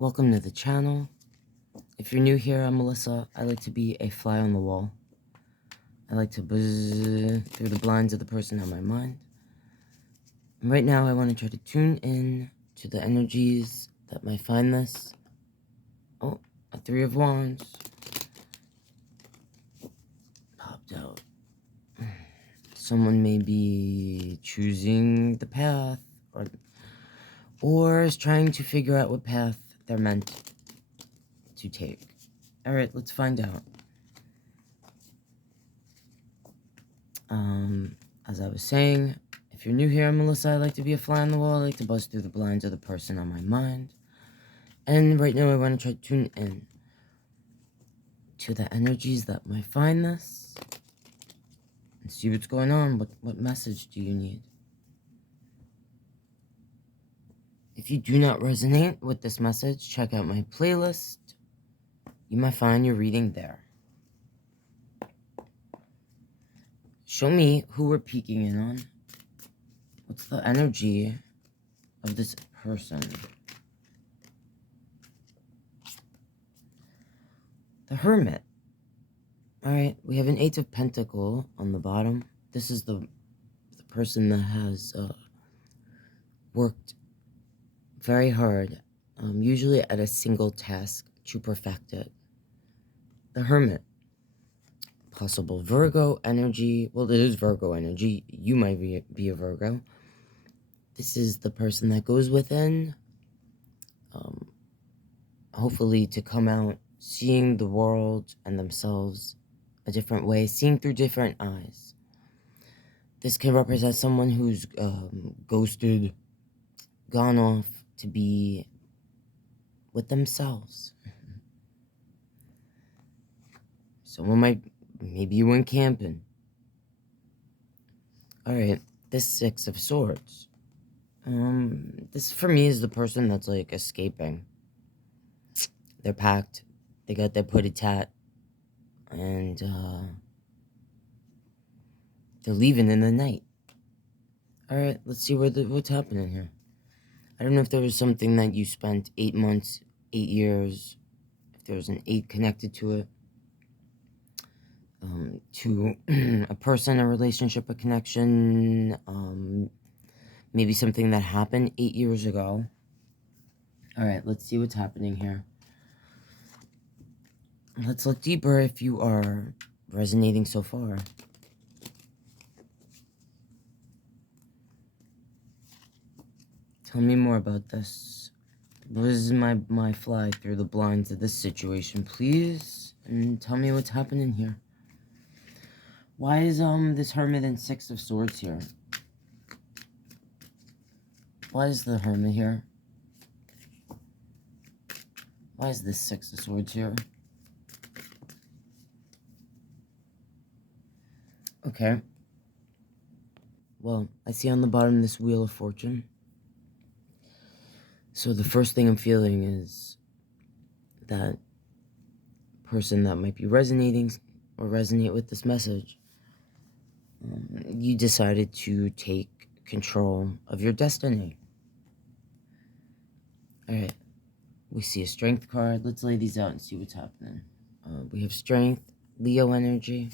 Welcome to the channel. If you're new here, I'm Melissa. I like to be a fly on the wall. I like to buzz through the blinds of the person on my mind. And right now, I want to try to tune in to the energies that might find this. Oh, a Three of Wands popped out. Someone may be choosing the path or is trying to figure out what path they're meant to take. Alright, let's find out. As I was saying, if you're new here, I'm Melissa. I like to be a fly on the wall. I like to buzz through the blinds of the person on my mind. And right now I want to try to tune in to the energies that might find this and see what's going on. What message do you need? If you do not resonate with this message, check out my playlist. You might find your reading there. Show me who we're peeking in on. What's the energy of this person? The Hermit. Alright, we have an Eight of Pentacles on the bottom. This is the person that has worked very hard, usually at a single task, to perfect it. The Hermit. Possible Virgo energy. Well, it is Virgo energy. You might be a Virgo. This is the person that goes within, hopefully to come out seeing the world and themselves a different way, seeing through different eyes. This can represent someone who's ghosted, gone off to be with themselves. Someone maybe you went camping. Alright, this Six of Swords. This for me is the person that's like escaping. They're packed, they got their putty tat, and they're leaving in the night. Alright, let's see what's happening here. I don't know if there was something that you spent 8 months, 8 years, if there was an 8 connected to it. To a person, a relationship, a connection, maybe something that happened 8 years ago. Alright, let's see what's happening here. Let's look deeper if you are resonating so far. Tell me more about this. Buzz my fly through the blinds of this situation, please. And tell me what's happening here. Why is this Hermit and Six of Swords here? Why is the Hermit here? Why is this Six of Swords here? Okay. Well, I see on the bottom this Wheel of Fortune. So the first thing I'm feeling is that person that might be resonating or resonate with this message, you decided to take control of your destiny. Alright, we see a Strength card. Let's lay these out and see what's happening. We have Strength, Leo energy,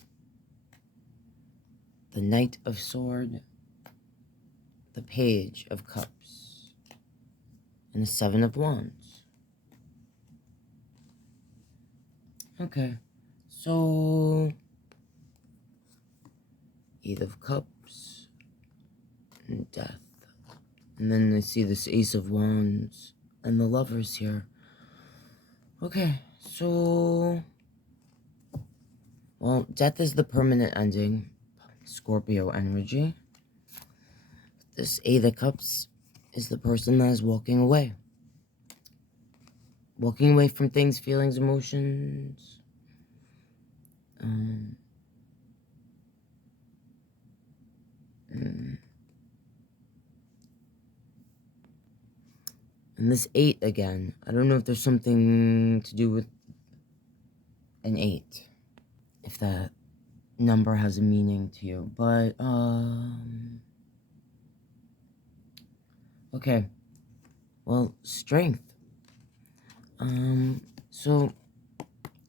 the Knight of Swords, the Page of Cups, and the Seven of Wands. Okay, so Eight of Cups and Death. And then I see this Ace of Wands and the Lovers here. Okay, so, well, Death is the permanent ending. Scorpio energy. This Eight of Cups is the person that is walking away. Walking away from things, feelings, emotions. And this 8 again. I don't know if there's something to do with an 8. If that number has a meaning to you. But, okay. Well, Strength. So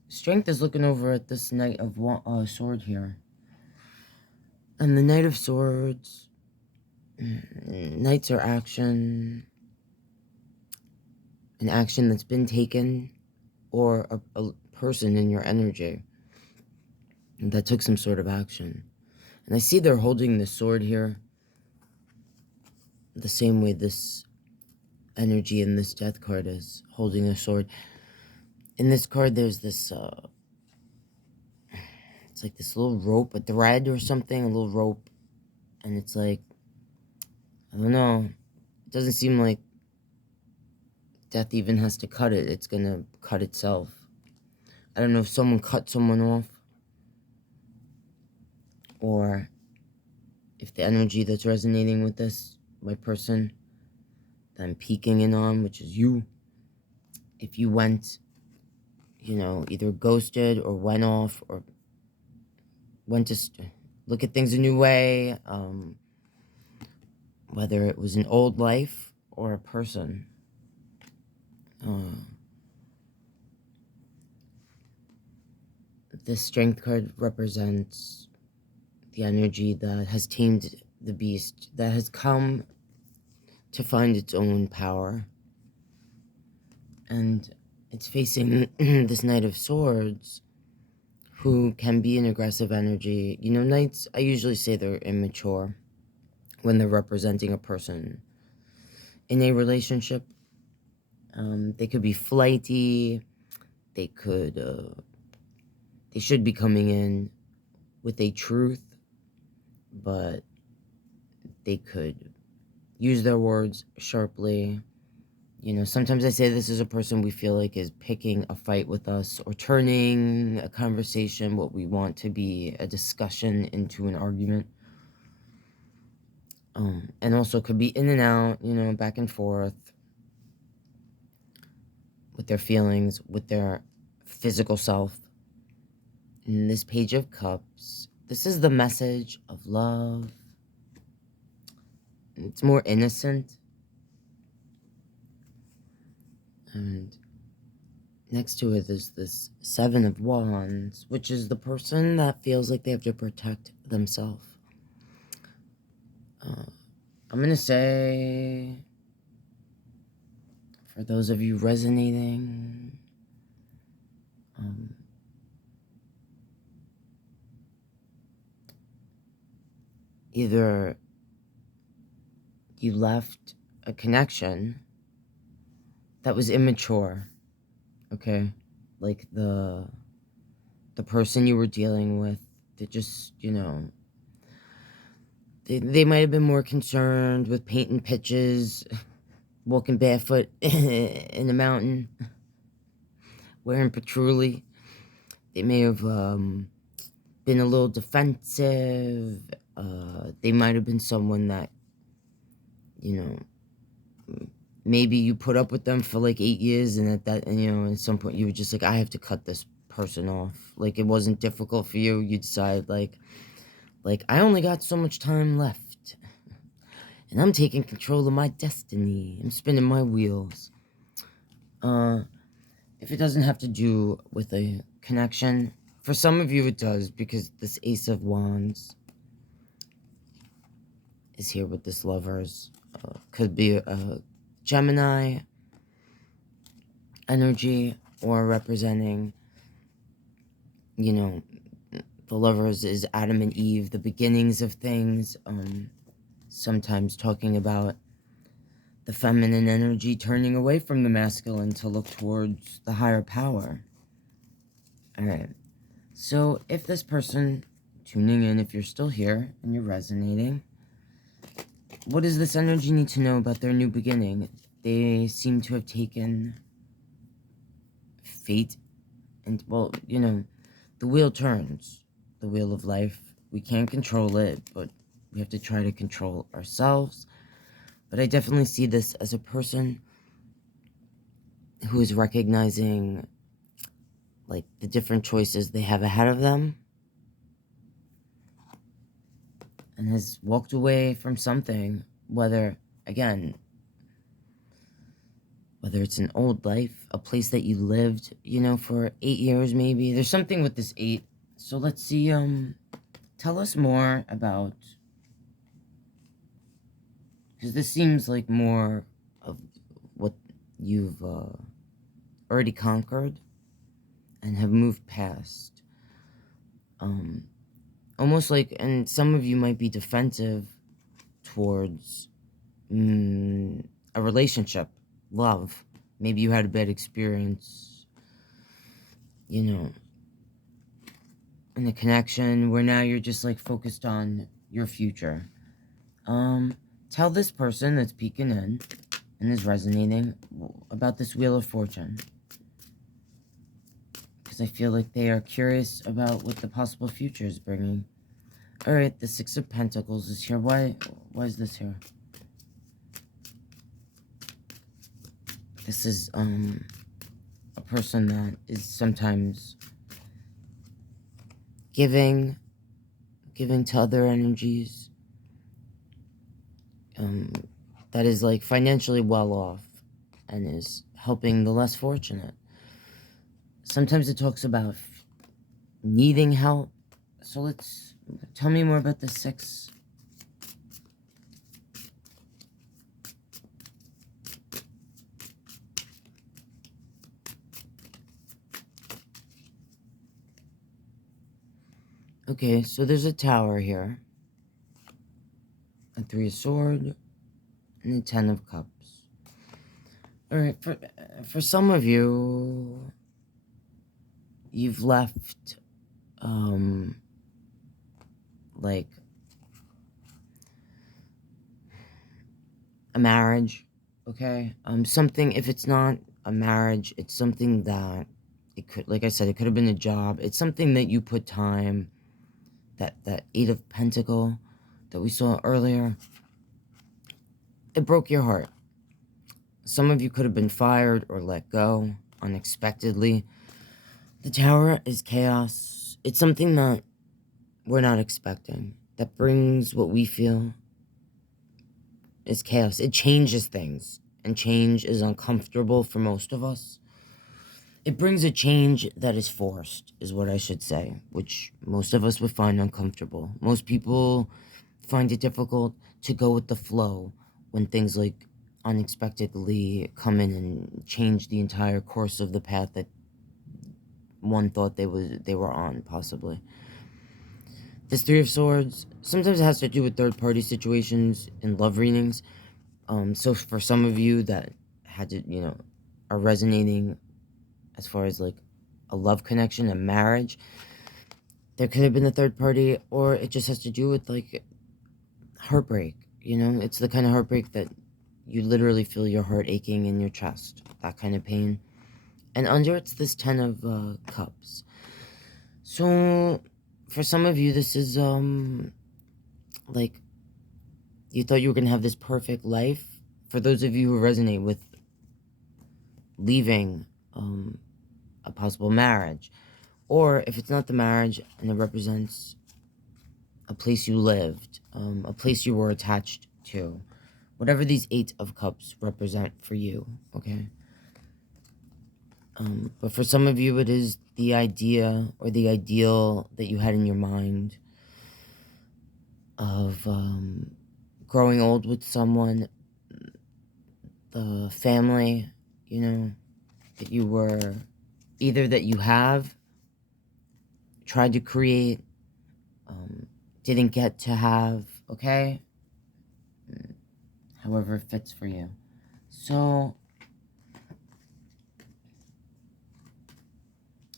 Strength is looking over at this Knight of Sword here. And the Knight of Swords, Knights are action, an action that's been taken, or a person in your energy that took some sort of action. And I see they're holding this sword here, the same way this energy in this death card is holding a sword. In this card, there's this, it's like this little rope, a thread or something, a little rope. And it's like, I don't know, it doesn't seem like death even has to cut it. It's gonna cut itself. I don't know if someone cut someone off, or if the energy that's resonating with this, my person that I'm peeking in on, which is you, if you went, either ghosted or went off or went to look at things a new way, whether it was an old life or a person. This strength card represents the energy that has tamed the beast, that has come to find its own power. And it's facing this Knight of Swords, who can be an aggressive energy. Knights, I usually say they're immature when they're representing a person in a relationship. They could be flighty. They should be coming in with a truth, but they could use their words sharply. Sometimes I say this is a person we feel like is picking a fight with us, or turning a conversation, what we want to be a discussion, into an argument. And also could be in and out, back and forth with their feelings, with their physical self. In this Page of Cups, this is the message of love. It's more innocent. And next to it is this Seven of Wands, which is the person that feels like they have to protect themselves. I'm going to say, for those of you resonating, either you left a connection that was immature, okay? Like the person you were dealing with, that just, they might have been more concerned with painting pitches, walking barefoot in the mountain, wearing patchouli. They may have been a little defensive. They might have been someone that, maybe you put up with them for like 8 years, and at some point you were just like, I have to cut this person off. Like, it wasn't difficult for you. You decide like I only got so much time left, and I'm taking control of my destiny. I'm spinning my wheels. If it doesn't have to do with a connection, for some of you it does, because this Ace of Wands is here with this Lovers. Could be a Gemini energy, or representing, the Lovers is Adam and Eve, the beginnings of things. Sometimes talking about the feminine energy turning away from the masculine to look towards the higher power. Alright, so if this person tuning in, if you're still here and you're resonating, what does this energy need to know about their new beginning? They seem to have taken fate, and, well, the wheel turns. The wheel of life. We can't control it, but we have to try to control ourselves. But I definitely see this as a person who is recognizing, like, the different choices they have ahead of them, and has walked away from something, whether, again, whether it's an old life, a place that you lived, you know, for 8 years maybe. There's something with this 8. So let's see, tell us more about, because this seems like more of what you've already conquered and have moved past. Almost like, and some of you might be defensive towards a relationship, love. Maybe you had a bad experience, you know, in a connection where now you're just like focused on your future. Tell this person that's peeking in and is resonating about this Wheel of Fortune, because I feel like they are curious about what the possible future is bringing. All right, the 6 of Pentacles is here. Why is this here? This is a person that is sometimes giving to other energies, that is like financially well off and is helping the less fortunate. Sometimes it talks about needing help. So tell me more about the 6. Okay, so there's a Tower here, a 3 of Swords, and a 10 of Cups. All right, for some of you, you've left, like a marriage, okay? Something, if it's not a marriage, it's something that it could, like I said, it could have been a job. It's something that you put time, that 8 of Pentacle that we saw earlier, it broke your heart. Some of you could have been fired or let go unexpectedly. The Tower is chaos. It's something that we're not expecting, that brings what we feel is chaos. It changes things, and change is uncomfortable for most of us. It brings a change that is forced, is what I should say, which most of us would find uncomfortable. Most people find it difficult to go with the flow when things like unexpectedly come in and change the entire course of the path that one thought they were on, possibly. This 3 of Swords, sometimes it has to do with third-party situations in love readings. So for some of you that had to, you know, are resonating as far as like a love connection, a marriage, there could have been a third party, or it just has to do with like heartbreak. You know, it's the kind of heartbreak that you literally feel your heart aching in your chest, that kind of pain. And under it's this 10 of Cups. So for some of you, this is like you thought you were gonna have this perfect life. For those of you who resonate with leaving a possible marriage, or if it's not the marriage and it represents a place you lived, a place you were attached to, whatever these 8 of Cups represent for you, okay? But for some of you, it is the idea or the ideal that you had in your mind of growing old with someone, the family, you know, that you were, either that you have tried to create, didn't get to have, okay? However it fits for you. So,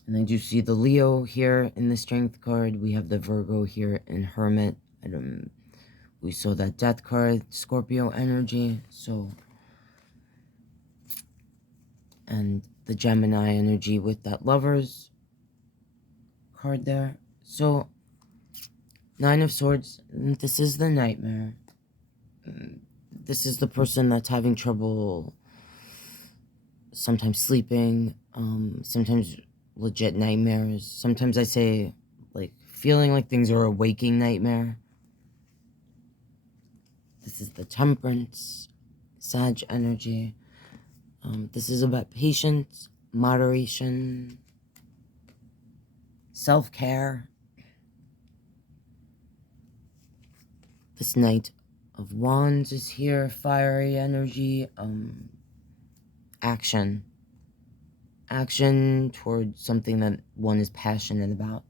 and I do see the Leo here in the Strength card. We have the Virgo here in Hermit. And we saw that Death card, Scorpio energy. So, and the Gemini energy with that Lovers card there. So, 9 of Swords, this is the Nightmare. This is the person that's having trouble sometimes sleeping, sometimes legit nightmares. Sometimes I say, like, feeling like things are a waking nightmare. This is the Temperance, Sag energy. This is about patience, moderation, self-care. This Knight of Wands is here, fiery energy, action. Action towards something that one is passionate about.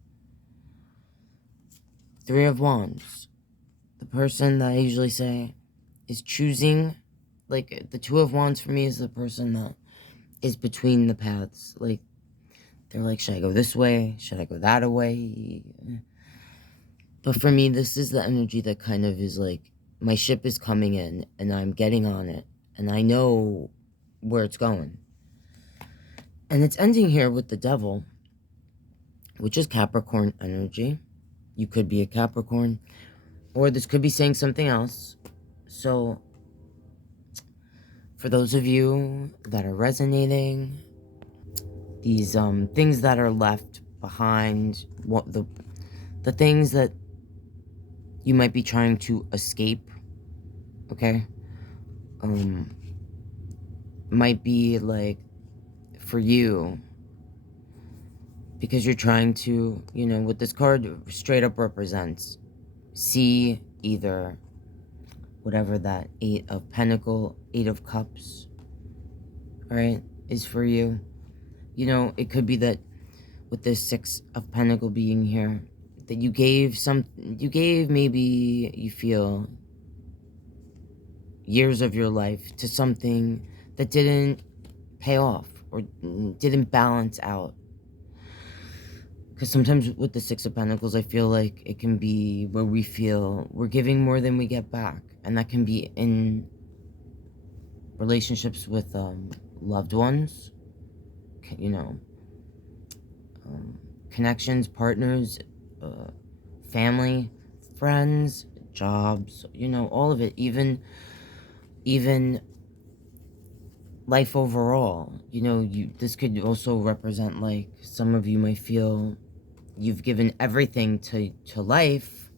Three of Wands. The person that I usually say is choosing, like, the Two of Wands for me is the person that is between the paths. Like, they're like, should I go this way? Should I go that way? But for me, this is the energy that kind of is like, my ship is coming in and I'm getting on it and I know where it's going. And it's ending here with the Devil, which is Capricorn energy. You could be a Capricorn, or this could be saying something else. So for those of you that are resonating, these things that are left behind, what the things that you might be trying to escape, okay, might be like, for you, because you're trying to, you know, what this card straight up represents, see either whatever that Eight of Pentacles, Eight of Cups, right, is for you. You know, it could be that with this Six of Pentacles being here, that you gave maybe, you feel, years of your life to something that didn't pay off or didn't balance out. Because sometimes with the Six of Pentacles, I feel like it can be where we feel we're giving more than we get back. And that can be in relationships with loved ones, you know, connections, partners, family, friends, jobs, you know, all of it, even life overall. You know, this could also represent, like, some of you might feel you've given everything to life,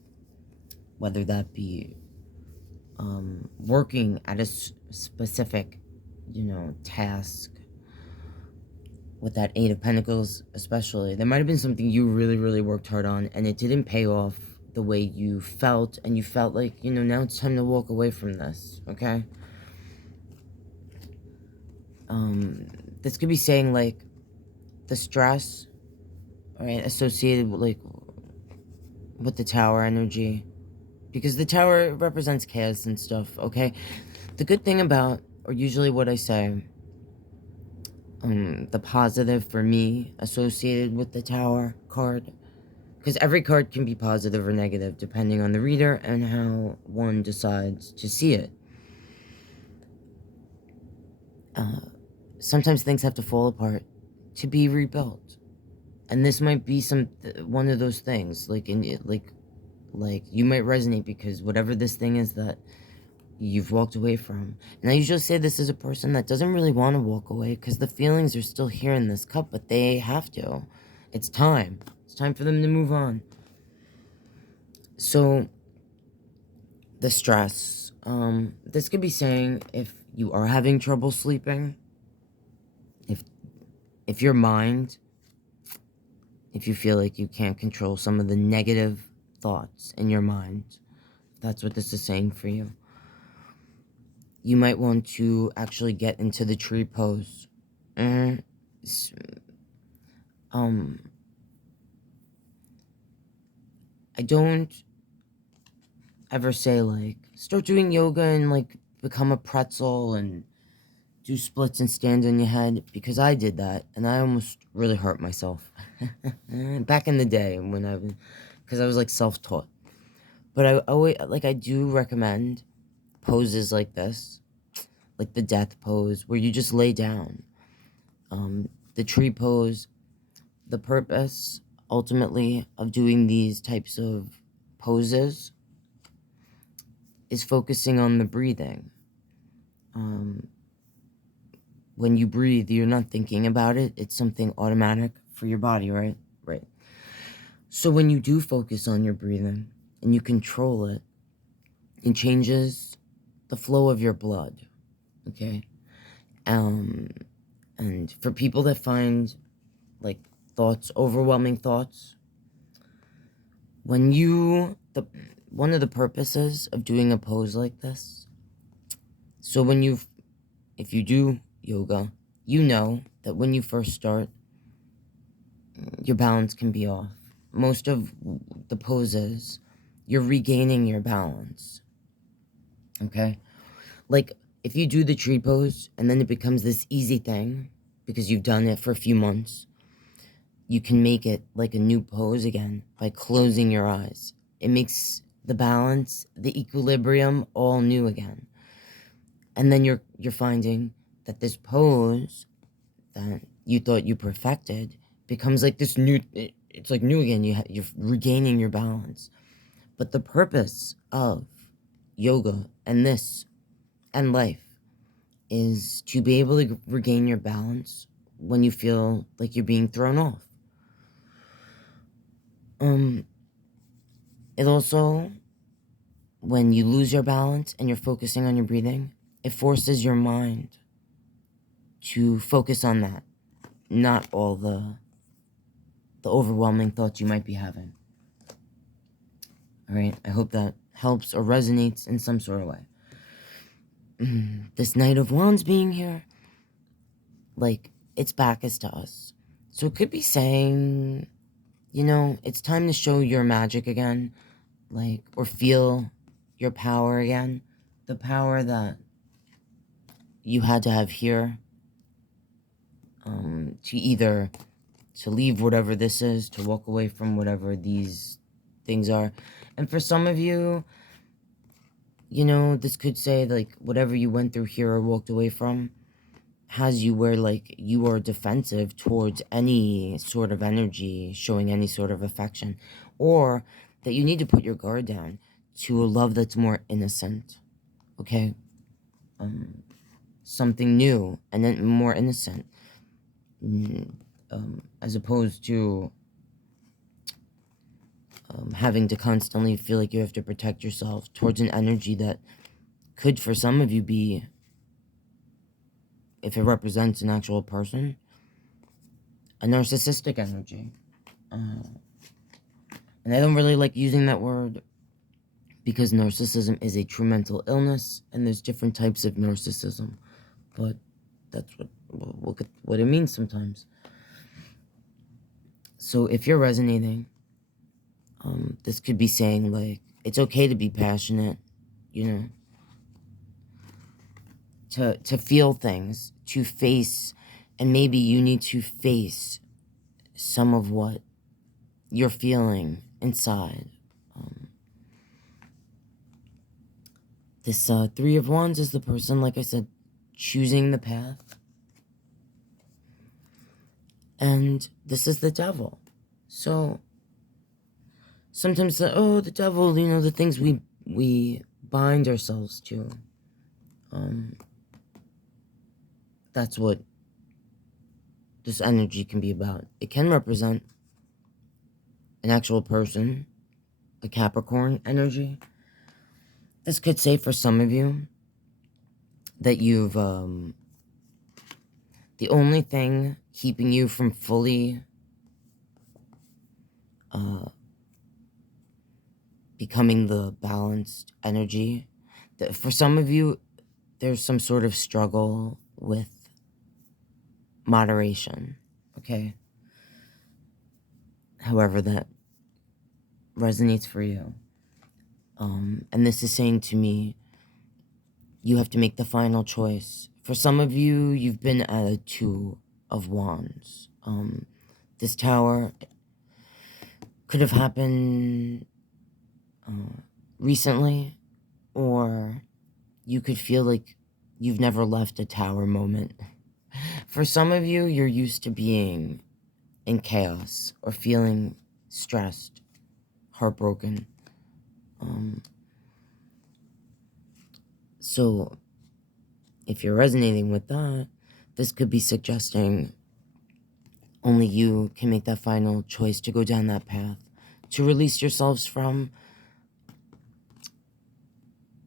whether that be working at a specific, you know, task. With that Eight of Pentacles especially, there might have been something you really, really worked hard on and it didn't pay off the way you felt, and you felt like, you know, now it's time to walk away from this, okay? This could be saying, like, the stress, right, associated with, like, with the Tower energy, because the Tower represents chaos and stuff, okay? The good thing about, or usually what I say, the positive for me associated with the Tower card, because every card can be positive or negative depending on the reader and how one decides to see it. Sometimes things have to fall apart to be rebuilt, and this might be one of those things. Like, like you might resonate because whatever this thing is that you've walked away from. And I usually say this is a person that doesn't really want to walk away because the feelings are still here in this cup, but they have to. It's time. It's time for them to move on. So the stress, this could be saying if you are having trouble sleeping, if your mind, if you feel like you can't control some of the negative thoughts in your mind, that's what this is saying for you. You might want to actually get into the tree pose. I don't ever say, like, start doing yoga and, like, become a pretzel and do splits and stand on your head, because I did that and I almost really hurt myself back in the day when because I was, like, self-taught. But I always, like, I do recommend poses like this, like the death pose where you just lay down, the tree pose. The purpose ultimately of doing these types of poses is focusing on the breathing. When you breathe, you're not thinking about it. It's something automatic for your body, right? Right. So when you do focus on your breathing and you control it, it changes the flow of your blood, okay? And for people that find, like, overwhelming thoughts, one of the purposes of doing a pose like this, so if you do yoga, you know that when you first start, your balance can be off. Most of the poses, you're regaining your balance, okay? Like, if you do the tree pose and then it becomes this easy thing because you've done it for a few months, you can make it like a new pose again by closing your eyes. It makes the balance, the equilibrium all new again. And then you're finding that this pose that you thought you perfected becomes like this new, it's like new again. You're regaining your balance. But the purpose of yoga and this and life is to be able to regain your balance when you feel like you're being thrown off. It also, when you lose your balance and you're focusing on your breathing, it forces your mind to focus on that, not all the overwhelming thoughts you might be having. All right, I hope that helps or resonates in some sort of way. This Knight of Wands being here, like, its back is to us. So it could be saying, it's time to show your magic again, like, or feel your power again. The power that you had to have here, to leave whatever this is, to walk away from whatever these things are. And for some of you, this could say, like, whatever you went through here or walked away from has you where, like, you are defensive towards any sort of energy showing any sort of affection, or that you need to put your guard down to a love that's more innocent, okay? Something new and then more innocent, as opposed to having to constantly feel like you have to protect yourself towards an energy that could, for some of you, be, if it represents an actual person, a narcissistic energy. And I don't really like using that word because narcissism is a true mental illness, and there's different types of narcissism. But that's what it means sometimes. So if you're resonating, this could be saying, like, it's okay to be passionate, to feel things, to face, and maybe you need to face some of what you're feeling inside. This Three of Wands is the person, like I said, choosing the path. And this is the devil. So sometimes the devil, the things we bind ourselves to, that's what this energy can be about. It can represent an actual person, a Capricorn energy. This could say for some of you that you've, the only thing keeping you from fully becoming the balanced energy, that for some of you, there's some sort of struggle with moderation, okay? However that resonates for you. And this is saying to me, you have to make the final choice. For some of you, you've been at a Two of Wands. This Tower could have happened recently, or you could feel like you've never left a Tower moment. For some of you, you're used to being in chaos or feeling stressed, heartbroken. So if you're resonating with that, this could be suggesting only you can make that final choice to go down that path, to release yourselves from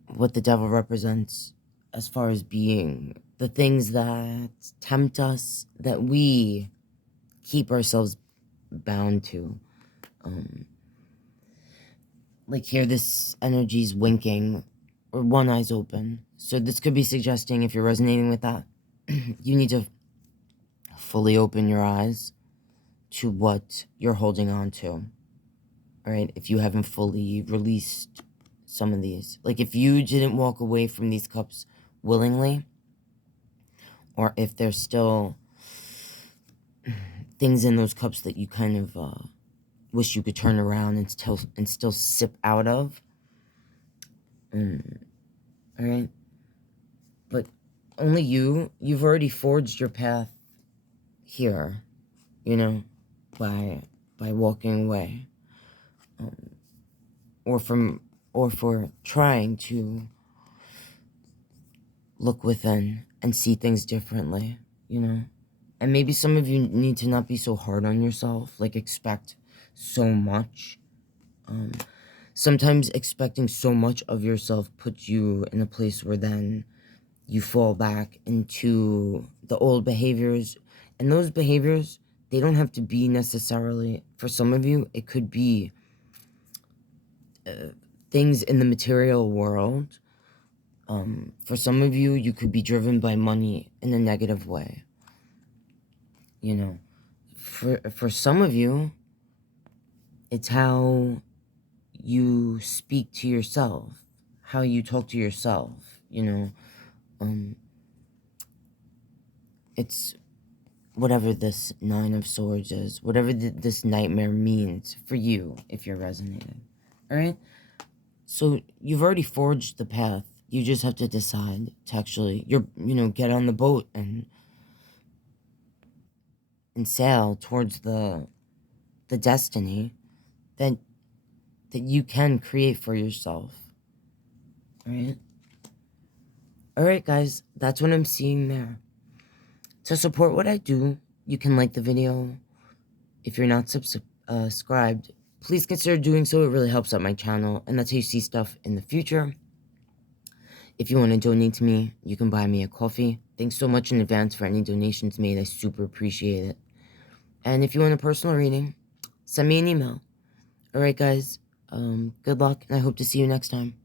what the devil represents as far as being the things that tempt us, that we keep ourselves bound to. Like here, this energy's winking, or one eye's open. So this could be suggesting, if you're resonating with that, you need to fully open your eyes to what you're holding on to. All right, if you haven't fully released some of these, like if you didn't walk away from these cups willingly, or if there's still things in those cups that you kind of wish you could turn around and still sip out of. All right, but only you've already forged your path here, you know, by walking away, or for trying to look within and see things differently, you know. And maybe some of you need to not be so hard on yourself, like expect so much. Sometimes expecting so much of yourself puts you in a place where then you fall back into the old behaviors. And those behaviors, they don't have to be necessarily, for some of you, it could be things in the material world. For some of you, you could be driven by money in a negative way. You know, for some of you, it's how you speak to yourself, how you talk to yourself, you know. It's whatever this Nine of Swords is, whatever this nightmare means for you, if you're resonating. All right? So you've already forged the path. You just have to decide to actually, get on the boat and sail towards the destiny that you can create for yourself. All right? All right, guys, that's what I'm seeing there. To support what I do, you can like the video. If you're not subscribed, please consider doing so. It really helps out my channel, and that's how you see stuff in the future. If you want to donate to me, you can buy me a coffee. Thanks so much in advance for any donations made. I super appreciate it. And if you want a personal reading, send me an email. All right, guys. Good luck, and I hope to see you next time.